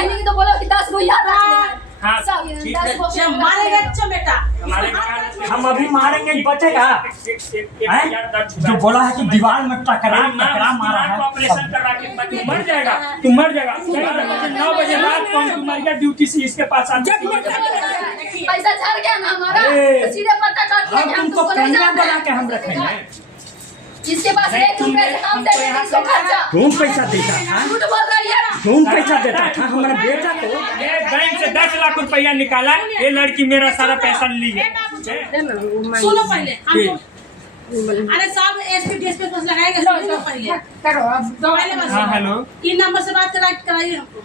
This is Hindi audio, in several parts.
बहनी तो बोलो कि 10 गो याद रखने हाँ, सब ठीक 10 है। गो मारेंगे अच्छा बेटा। हम अभी मारेंगे बचेगा। जो बोला है कि दीवार में टकरा मारा है ऑपरेशन करवा के तू मर जाएगा, तू मर जाएगा। 9 बजे रात को तू मर गया ड्यूटी से, इसके पास पैसा झड़ गया ना हमारा, तो सीधे पता कर दिया कि हम तुमको नहीं कन्या जानते बना के हम रखेंगे। इसके पास 1 रुपया से हम दे देंगे इसको खर्चा। तुम पैसा देता था, झूठ बोल रही है। तुम पैसा देता था हमारा बेटा को। ये बैंक से 10 लाख रुपया निकाला, ये लड़की मेरा सारा पैसा ली है। सुनो पहले हमको, अरे साहब एसपी डीएसपी पास लगाएंगे, सुनो पहले करो अब पहले हाँ हेलो, इन नंबर से बात कराइए हमको।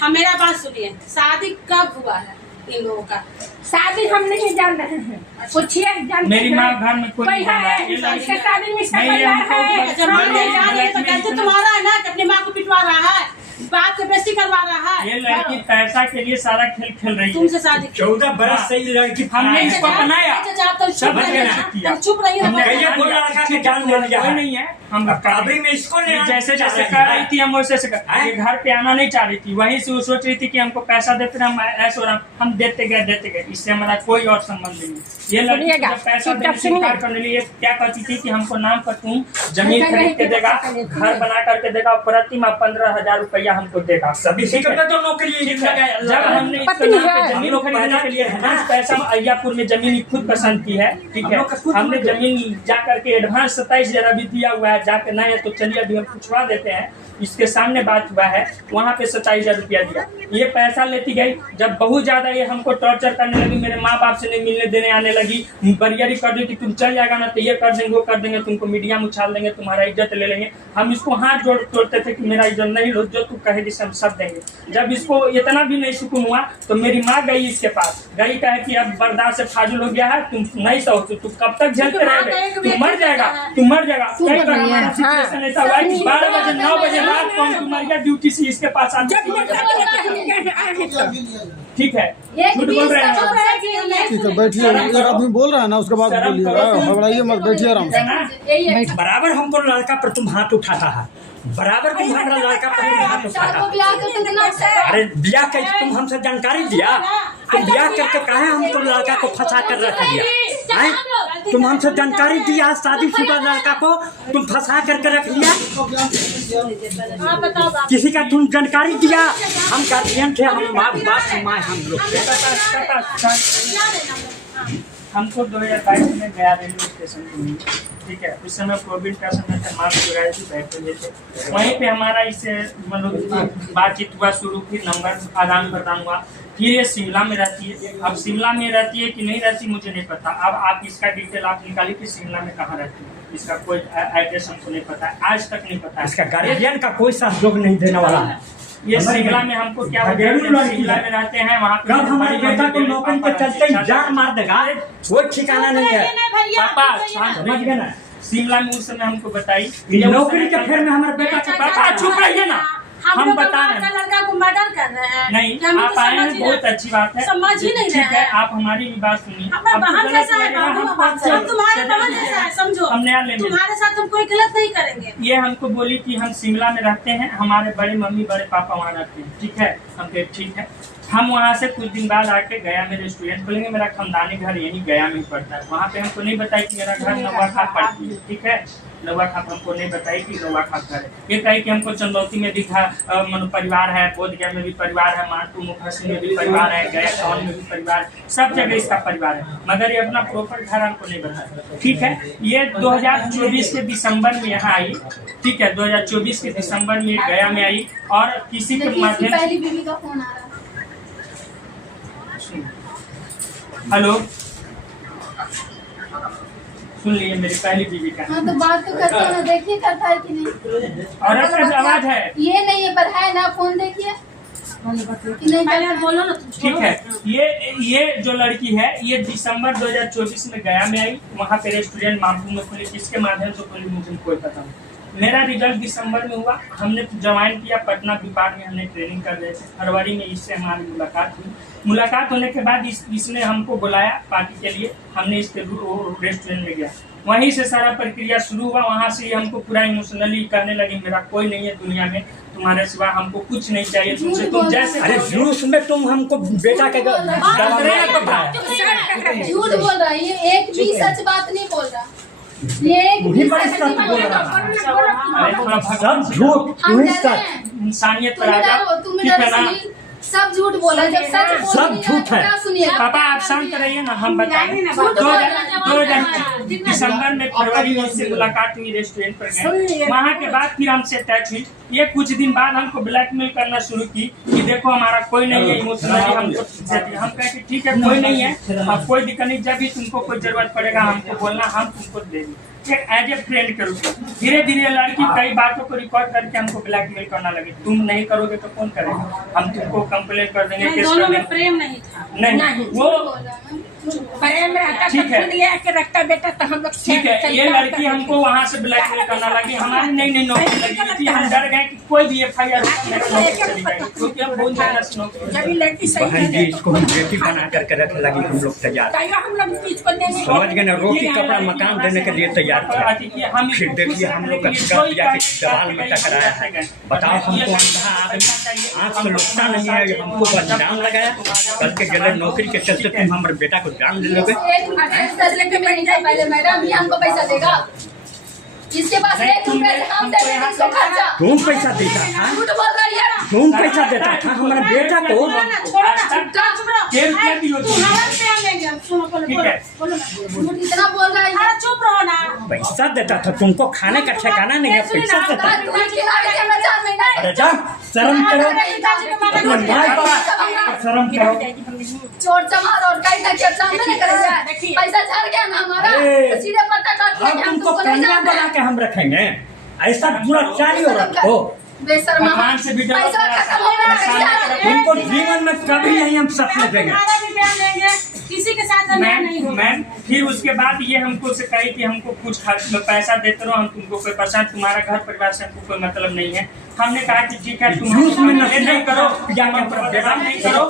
हम मेरा बात सुनिए, शादी कब हुआ है इन लोगों का? शादी हम नहीं जान रहे हैं, पूछिए जानते मेरी हैं? माँ घर में कोई नहीं है। ये इसका शादी में इसका नहीं, ये परिवार हमको है। जब हम नहीं जान रहे तो कहते तुम्हारा है ना कि अपनी माँ को पिटवा रहा है, बात से बेइज्जती करवा रहा है। ये लड़की पैसा के लिए सारा खेल खेल रही है। तुमसे शादी 14 बरस से ये लड़की हमने इसको अपनाया। अच्छा आप तो चुप समझ रहिए गए ना, किया। तुम चुप रहिए हमने ना। कहिए कोई लड़का के जान ले लिया कोई है। नहीं है। हम अभी में इसको लेना जैसे चाह जैसे रही कर है। रही थी हम वैसे से ये घर पे आना नहीं चाह रही थी, वहीं से वो सोच रही थी कि हमको पैसा देते रहे, हम ऐसे हो रहा हम देते गए। इससे हमारा कोई और संबंध नहीं। ये लड़की सुनिएगा, जब पैसा चुपचाप देने स्वीकार करने लिए क्या कहती थी कि हमको नाम पर तुम जमीन खरीद के देगा, घर बना करके देगा, प्रति माह 15,000 रुपया हमको देगा। सभी ठीक है? तो नौकरी जब हमने इसके नाम पे जमीन खरीदने के लिए एडवांस पैसा अय्यापुर में जमीन खुद पसंद की है, ठीक है, हमने जमीन जा करके एडवांस 27,000 अभी दिया हुआ है, जाके नहीं है तो चलिए अभी हम पूछवा देते हैं। इसके सामने बात हुआ है, वहाँ पे 27,000 रुपया दिया। ये पैसा लेती गई, जब बहुत ज्यादा ये हमको टॉर्चर करने लगी, मेरे माँ बाप से नहीं मिलने देने आने लगी, बरियारी कर दी कि तुम चल जाएगा ना तो ये कर देंगे वो कर देंगे, तुमको मीडिया में उछाल देंगे, तुम्हारा इज्जत ले लेंगे। हम इसको हाथ जोड़ तोड़ते थे कि मेरा इज्जत नहीं लो, जो तू कहेगी सब देंगे। जब इसको इतना भी नहीं सुकून हुआ तो मेरी माँ गई इसके पास, गई कहे कि अब बर्दाश्त से फाजुल हो गया है, तुम नहीं सहो, तुम कब तक झेलते रहोगे, तुम मर जाएगा। कई बार हमारा सिचुएशन ऐसा हुआ है कि 12 बजे 9 बजे रात को हम मर गया ड्यूटी से, इसके पास आते ठीक है। झूठ बोल रहे हैं। ठीक है बैठिए, एक आदमी बोल रहा है ना उसके बाद बोलिएगा, घबराइए मत, बैठिए आराम से। बराबर हमको लड़का पर तुम हाथ उठाता है, बराबर तुम हमारा लड़का पर तुम हाथ उठाता है। अरे ब्याह कर तुम हमसे जानकारी दिया, तुम ब्याह करके कहे हमको लड़का को फंसा कर रख दिया हैं? तुम हमसे जानकारी दिया, शादीशुदा लड़का को तुम फंसा करके रख लिया। किसी का तुम जानकारी दिया, हम गार्जियन थे, हम बाप माँ हम लोग थे। हमको 2022 में गया रेलवे स्टेशन पे, ठीक है, उस समय कोविड का समय था, मास्क लगाए थे, बैठे हुए थे। वहीं पे हमारा इससे मतलब बातचीत हुआ, शुरू की, नंबर आदान प्रदान हुआ। फिर ये शिमला में रहती है। अब शिमला में रहती है कि नहीं रहती मुझे नहीं पता। अब आप इसका डिटेल आप निकालिए कि शिमला में कहाँ रहती है, इसका कोई एड्रेस हमको नहीं पता है, आज तक नहीं पता है। इसका गार्जियन का कोई सहयोग नहीं देने वाला है। ये शिमला में हमको क्या होता है, शिमला में रहते हैं, वहाँ पे कब हमारे बेटा को नौकरी पे चलते ही जान मार देगा, वो ठिकाना नहीं है। पापा समझ गए ना, शिमला में उस समय हमको बताई नौकरी के फेर में हमारे बेटा को पापा चुप रहिए ना, हम बता रहे हैं। लड़का को मर्डर कर रहे हैं। नहीं, आप आए हैं बहुत अच्छी बात है, समझ ही नहीं ठीक रहे है, हैं। आप हमारी भी बात सुनिए। हमारा बहन जैसा है, हम तुम्हारे बहन जैसा है, समझो। हम नया लेंगे, तुम्हारे साथ हम कोई गलत नहीं करेंगे। ये हमको बोली कि हम शिमला में रहते हैं, हमारे बड़े मम्मी बड़े पापा वहाँ रहते हैं, ठीक है। हम कहे ठीक है। हम वहाँ से कुछ दिन बाद आके गया में रेस्टोरेंट खोलेंगे, मेरा खानदानी घर यही गया में पड़ता है। वहाँ पे हमको नहीं बताया कि मेरा घर नवा खाप पड़ती है, ठीक है, नवा खाप हमको नहीं बताई कि नवा खाप घर है। ये कही कि हमको चंदौती में भी मनु परिवार है, बोधगया में भी परिवार है, मानटू मुखर्सी में भी परिवार है, गया टाउन में भी परिवार, सब जगह इसका परिवार है, मगर ये अपना प्रॉपर घर हमको नहीं बताया, ठीक है। ये 2024 के दिसंबर में यहाँ आई, ठीक है, 2024 के दिसंबर में गया में आई, और किसी के माध्यम पहली बीवी का फोन आ रहा है। हेलो, सुन लिए मेरी पहली बीवी का। हाँ तो बात तो करते हो ना, देखिए करता है कि नहीं। और आपका आवाज है, ये नहीं है पर है ना, फोन देखिए कि नहीं करता। बोलो ना, ठीक है। ये जो लड़की है, ये दिसंबर 2024 में गया में आई, वहाँ पे रेस्टोरेंट मामू में खुली, किसके माध्यम से खुली मुझे कोई पता नहीं, मेरा रिजल्ट दिसंबर में हुआ। हमने ज्वाइन किया पटना विभाग में, हमने ट्रेनिंग कर रहे थे। फरवरी में इससे हमारी मुलाकात हुई। मुलाकात होने के बाद इसने हमको बुलाया पार्टी के लिए। हमने इसके रेस्टोरेंट में गया, वहीं से सारा प्रक्रिया शुरू हुआ। वहाँ से हमको पूरा इमोशनली कहने लगी मेरा कोई नहीं है दुनिया में तुम्हारे सिवा, हमको कुछ नहीं चाहिए तुमसे, तुम जैसे। अरे जुलूस में तुम हमको बेटा के झूठ बोल रहा है ये, एक भी सच बात नहीं बोल रहा। ये एक भी सच नहीं बोल रहा। सब झूठ, हम तू ही डरे सच। हैं। इंसानियत तुम पर आ डरो, जाओ, तुम ठीक है डरो ना? सुनील। सब झूठ बोल रहे हैं, जब सच बोल सब रही झूठ है। क्या सुनिए पापा आप शांत रहिए ना, हम बताएं। झूठ बोल रहे हैं। 2000 दिसंबर में फरवरी में उससे मुलाकात हुई, रेस्टोरेंट पर गए। वहाँ के बाद फिर हमसे टच हुई। ये कुछ दिन बाद हमको ब्लैकमेल करना शुरू की कि देखो हमारा कोई नहीं है, इमोशनली हमको। हम कहे कि ठीक है कोई नहीं है, अब कोई दिक्कत नहीं, जब भी तुमको कोई जरूरत पड़ेगा हमको बोलना, हम तुमको दे देंगे एज ए फ्रेंड के रूप में। धीरे धीरे लड़की कई बातों को रिकॉर्ड करके हमको ब्लैकमेल करना लगी। तुम नहीं करोगे तो कौन करेगा, हम तुमको कंप्लेन कर देंगे, केस कर दोनों में देंगे। प्रेम नहीं था। नहीं वो प्रेम रहता ठीक है। तो खुद लिया के रखता बेटा तो हम लोग ठीक है, ये लड़की हमको वहाँ से ब्लैकमेल करना लगी। हमारी नई नौकरी लगी हुई थी, हम डर गए कि कोई भी FIR क्योंकि हम बहुत ज्यादा नौकरी। जब ये लड़की सही बहन जी है इसको हम बेटी बना करके रख लगी, हम लोग तैयार। तो हम लोग इसको देने समझ गए ना, रोटी कपड़ा मकान देने के लिए तैयार थे। फिर देखिए हम लोग का कर दिया कि दवाल में टकराया है। बताओ हमको अंधा आदमी आँख से लुटता नहीं है, हमको बदनाम लगाया। कल के गलत नौकरी के चलते तुम हमारे बेटा को जान ले लोगे। पहले मैडम ये हमको पैसा देगा, इसके पास एक रुपया से हम दे देंगे इसको खर्चा। तुम पैसा देता था, झूठ बोल रही है। तुम पैसा देता था हमारे बेटा को। क्या रुपया दियो तुम? ठीक है। झूठ इतना बोल रहा है। चुप रहो ना। पैसा देता था तुमको, खाने का ठिकाना नहीं है, पैसा देता था। तुम्हें खिलाए थे हमें 4 महीना। अरे जा शर्म करो, अपने माँ बाप शर्म करो। चोर चमार और कहीं ना क्या सामने नहीं करेंगे। पैसा झड़ गया ना हमारा, अरे, तो सीधे पता काट हम लेंगे, हम तुमको तुमको नहीं कन्या जानते। बना के हम रखेंगे, ऐसा पूरा चाहिए औरत को। बेशर्मा, भगवान से भी डरो, पैसा खत्म हो रहा है। तुमको जीवन में कभी नहीं हम सपने देंगे। तुम्हारा भी बयान लेंगे, किसी के साथ अन्याय नहीं होगा। मैम फिर उसके बाद ये हमको से कही कि हमको कुछ पैसा देते रहो, हम तुमको कोई परेशान, तुम्हारा घर परिवार से हमको कोई मतलब नहीं है। हमने कहा कि ठीक है तुम कंप्लेन नहीं करो, बदनाम नहीं करो,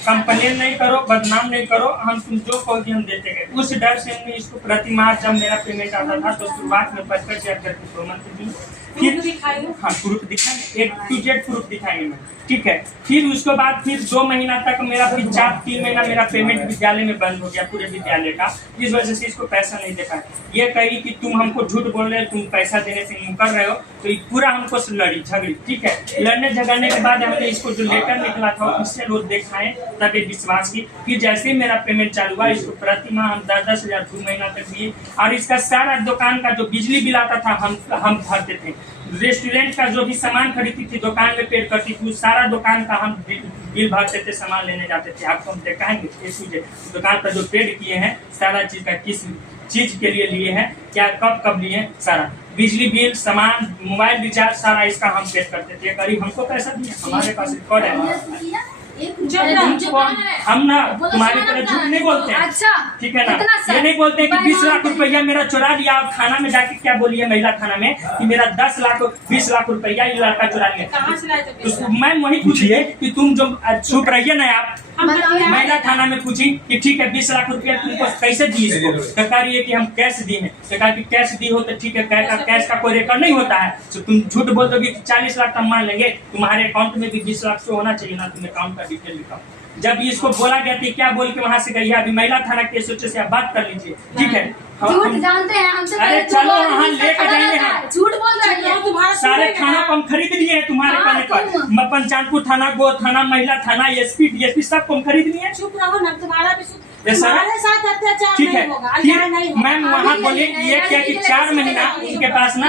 कंप्लेन नहीं करो, बदनाम नहीं करो, हम तुम जो कहोगे हम देते गए। उस डर से हमने इसको प्रति माह जब मेरा पेमेंट आता था तो शुरुआत में 25,000 करके पेमेंट दी। फिर हाँ प्रूफ दिखाएंगे, A to Z प्रूफ दिखाएंगे मैम, ठीक है। फिर उसके बाद फिर 2 महीना तक मेरा फिर 3 महीना मेरा पेमेंट विद्यालय में बंद हो गया, पूरे विद्यालय का। इस वजह से इसको पैसा नहीं दे पाए। ये कही कि तुम हमको झूठ बोल रहे हो, तुम पैसा देने से मुकर रहे हो, तो पूरा हमको लड़ी झगड़ी, ठीक है। लड़ने झगड़ने के बाद हमने इसको जो लेटर निकला था उससे रोज दिखाएं तब ये विश्वास की। फिर जैसे ही मेरा पेमेंट चालू हुआ इसको प्रति माह हम 10,000 2 महीना तक दिए। और इसका सारा दुकान का जो बिजली बिल आता था हम भरते थे। रेस्टोरेंट का जो भी सामान खरीदती थी दुकान में पेड करती थी, सारा दुकान का हम बिल भरते थे, सामान लेने जाते थे। आपको हम दिखाएंगे दुकान पर जो पेड किए हैं सारा चीज का, किस चीज के लिए लिए हैं, क्या कब लिए, सारा बिजली बिल, सामान, मोबाइल रिचार्ज, सारा इसका हम पेड करते थे। करीब हमको पैसा दिया, हमारे पास रिकॉर्ड है। हम ना तुम्हारी तरह झूठ नहीं बोलते हैं, अच्छा ठीक है ना। ये नहीं बोलते कि 20 लाख रुपया मेरा चुरा लिया। आप थाना में जाके क्या बोलिए महिला थाना में कि मेरा 20 लाख रुपया ये लड़का चुरा लिया। कहाँ से लाए थे? तो मैम वही पूछिए कि तुम जो चुप रहिए ना आप, महिला थाना में पूछी कि ठीक है 20 लाख रुपया तुमको कैसे दी इसको, तो कह रही है कि हम कैश दिए हैं। तो कहा कि कैश दी हो तो ठीक है, कैश का कोई रिकॉर्ड नहीं होता है, तो तुम झूठ बोल दोगे कि 40 लाख हम मान लेंगे, तुम्हारे अकाउंट में भी 20 लाख से होना चाहिए ना, तुम अकाउंट का डिटेल लिखा। जब इसको बोला गया तो क्या बोल के वहाँ से गई, अभी महिला थाना के सोचे से आप बात कर लीजिए, ठीक है। झूठ जानते हैं हमसे। अरे चलो वहाँ लेके जाएंगे हम। झूठ बोल रही है। सारे थाना को हम खरीद लिए हैं तुम्हारे कहने पर। पंचानपुर थाना, गो थाना, महिला थाना, SP DSP सब को हम खरीद लिए। चुप रहो ना, तुम्हारा भी ये सारा तुम्हारे साथ अत्याचार ठीक नहीं है। होगा, फिर अन्याय नहीं होगा। मैम वहाँ बोले ये क्या कि 4 महीना उनके पास ना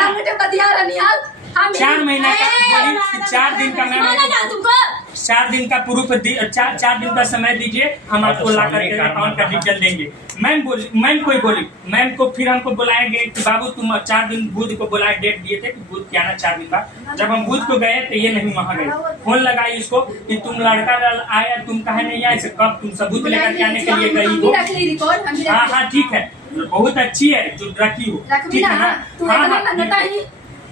4 महीना का बोली कि 4 दिन का मैम 4 दिन का प्रूफ 4 दिन का समय दीजिए, हम आपको ला करके अकाउंट का डिटेल देंगे। मैम बोली मैम को फिर हमको बुलाएंगे कि बाबू तुम 4 दिन बुध को बुलाए, डेट दिए थे कि बुध के आना 4 दिन बाद। जब हम बुध को गए तो ये नहीं वहाँ गए। फोन लगाई इसको कि तुम लड़का आया, तुम कहे नहीं आए, कब तुम सबूत लेकर के आने के लिए गई हो। हाँ ठीक है। बहुत अच्छी है जो रखी हो, रख भी ठीक है ना ना? तू हाँ, इतना हाँ, लगता ही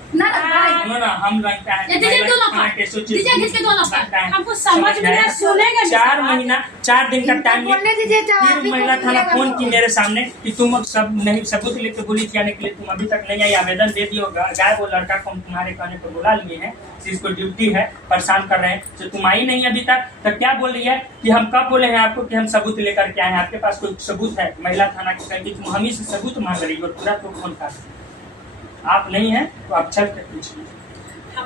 ना लगता है। सुनो ना, हम लगता है ये दीजिए दोनों पर, दीजिए खींच के दोनों पर। हमको समझ में नहीं सुनेगा नहीं 4 सब। महीना 4 दिन का टाइम बोलने दीजिए तो आप फिर ही महिला को थाना बोलिएगा फोन तो। की मेरे सामने कि तुम अब सब नहीं सबूत लेके बोली क्या निकले, तुम अभी तक नहीं आई, आवेदन दे दियो गाय, वो लड़का को हम तुम्हारे कहने पर बुला लिए हैं, जिसको ड्यूटी है, परेशान कर रहे हैं, तो तुम आई नहीं अभी तक, तो क्या बोल रही है कि हम कब बोले हैं आपको कि हम सबूत लेकर के आए हैं, आपके पास कोई सबूत है? महिला थाना की कहेगी तुम हम ही से सबूत मांग रही हो, पूरा तो फोन कर, आप नहीं है तो आप चल कर पूछिए,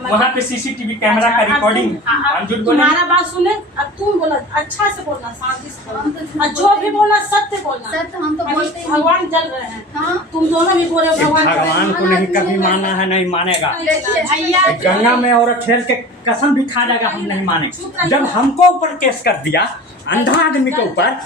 वहाँ पे सीसीटीवी कैमरा का रिकॉर्डिंग है, हम झूठ बोले? तुम्हारा बात सुने, अब तुम बोला अच्छा से बोलना, शांति से बोलना, और जो भी बोलना सत्य बोलना। सत्य हम तो अभी बोलते ही नहीं। भगवान जल रहे हैं, हाँ। तुम दोनों भी बोल रहे हो भगवान जल रहे हैं। भगवान को नहीं कभी माना है, नहीं मानेगा। देखिए भैया गंगा में और खेल के कसम भी खा जाएगा, हम नहीं मानेंगे। जब हमको ऊपर केस कर दिया अंधा आदमी के ऊपर,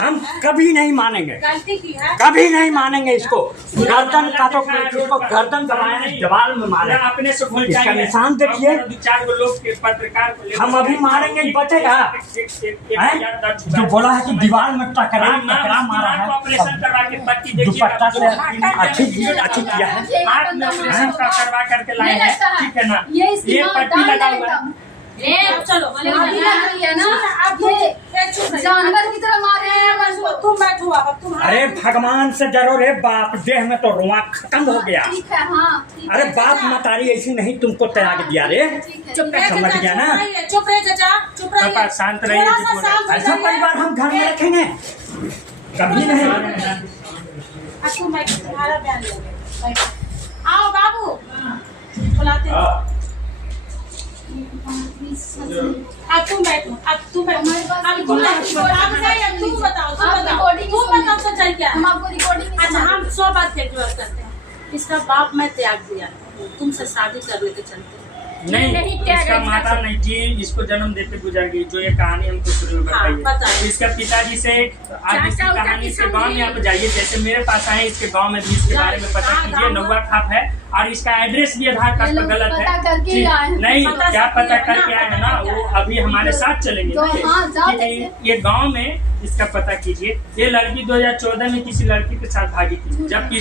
हम कभी नहीं मानेंगे, गलती की है, कभी नहीं मानेंगे। इसको गर्दन का तो इसको गर्दन दबाए जवाल में मारे, अपने से भूल इसका जाएंगे। निशान देखिए। 4 लोग के पत्रकार को लेकर हम अभी मारेंगे, बचेगा? हैं? जो बोला है कि दीवार में टकरा मारा है, ऑपरेशन करवा के पट्टी देखिए, दुपट्टा से अच्छी किया है। हाथ में ऑपरेशन करवा करके लाए हैं, ठीक है ना? ये इसकी ये माँ पट्टी डाल लगा दे हुआ है। एकदम। चलो अभी लग रही है ना, अब ये चुप रहिए। जानवर की तरह मार रहे हैं बस वो। तुम बैठो, अब तुम अरे भगवान से डरो रे बाप, देह में तो रोआ खत्म हो गया। ठीक है हाँ ठीक है, अरे बाप मतारी ऐसी नहीं तुमको त्याग दिया रे। ठीक है। चुप रहे समझ चाचा, गया ना? चुप रहे चाचा, चुप रहिए, पापा, शांत रहिए, थोड़ा चुप सा शांत हो ऐसा जाइए। परिवार हम घर में रखेंगे कभी नहीं। अब तुम बैठो, तुम्हारा बयान लोगे। आओ बाबू, बुलाते हैं। अब तुम बैठो, अब तुम बैठो, अब तुम बैठो, अब सही है, तुम बताओ, तुम बताओ सच्चाई क्या है? हम आपको रिकॉर्डिंग अच्छा, हम 100 बात फैक्चुअल करते हैं। इसका बाप मैं त्याग दिया, तुमसे शादी करने के चलते। नहीं, इसका माता नहीं थी, इसको जन्म देते गुजर गई, जो ये कहानी हमको शुरू में हाँ, बताई बताइए। है। इसका पिताजी से आज इसकी कहानी इसके गांव में आप जाइए, जैसे मेरे पास आए, इसके गांव में भी इसके बारे में पता कीजिए, नौवा खाप है, और इसका एड्रेस भी आधार कार्ड पर गलत पता है। करके ही आए हैं। नहीं, पता क्या करके पता आए करके ना, आए हैं ना, वो अभी हमारे साथ चलेंगे तो ना। हाँ, जाओ ठीक है, देखिए। ये गांव में इसका पता कीजिए, ये लड़की 2014 में किसी लड़की के साथ भागी थी, जबकि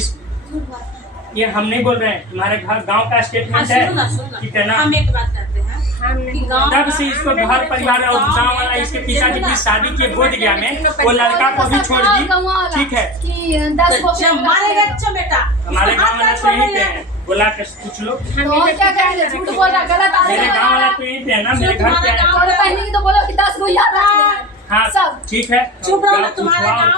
ये हम नहीं बोल रहे हैं, हमारे गांव का स्टेटमेंट है, ठीक है ना? हम एक बात करते हैं, कि गाँव तब से इसको घर परिवार और गाँव वाला इसके पिताजी की शादी किए बोध गया में, वो लड़का को भी छोड़ दी, ठीक है? कि 10 को मारेगा अच्छा बेटा, हमारे गाँव वाला तो यहीं पे है, बुला कर पूछ लो, तो और क्या करेंगे, झूठ बोल रहा गलत आदमी मेरे गाँव वाला तो यहीं पे है ना, मेरे घर पे है। और पहले की तो बोलो कि 10 को याद रखना है हाँ सब ठीक है, चुप रहो ना, तुम्हारे पूछवाओ। गाँव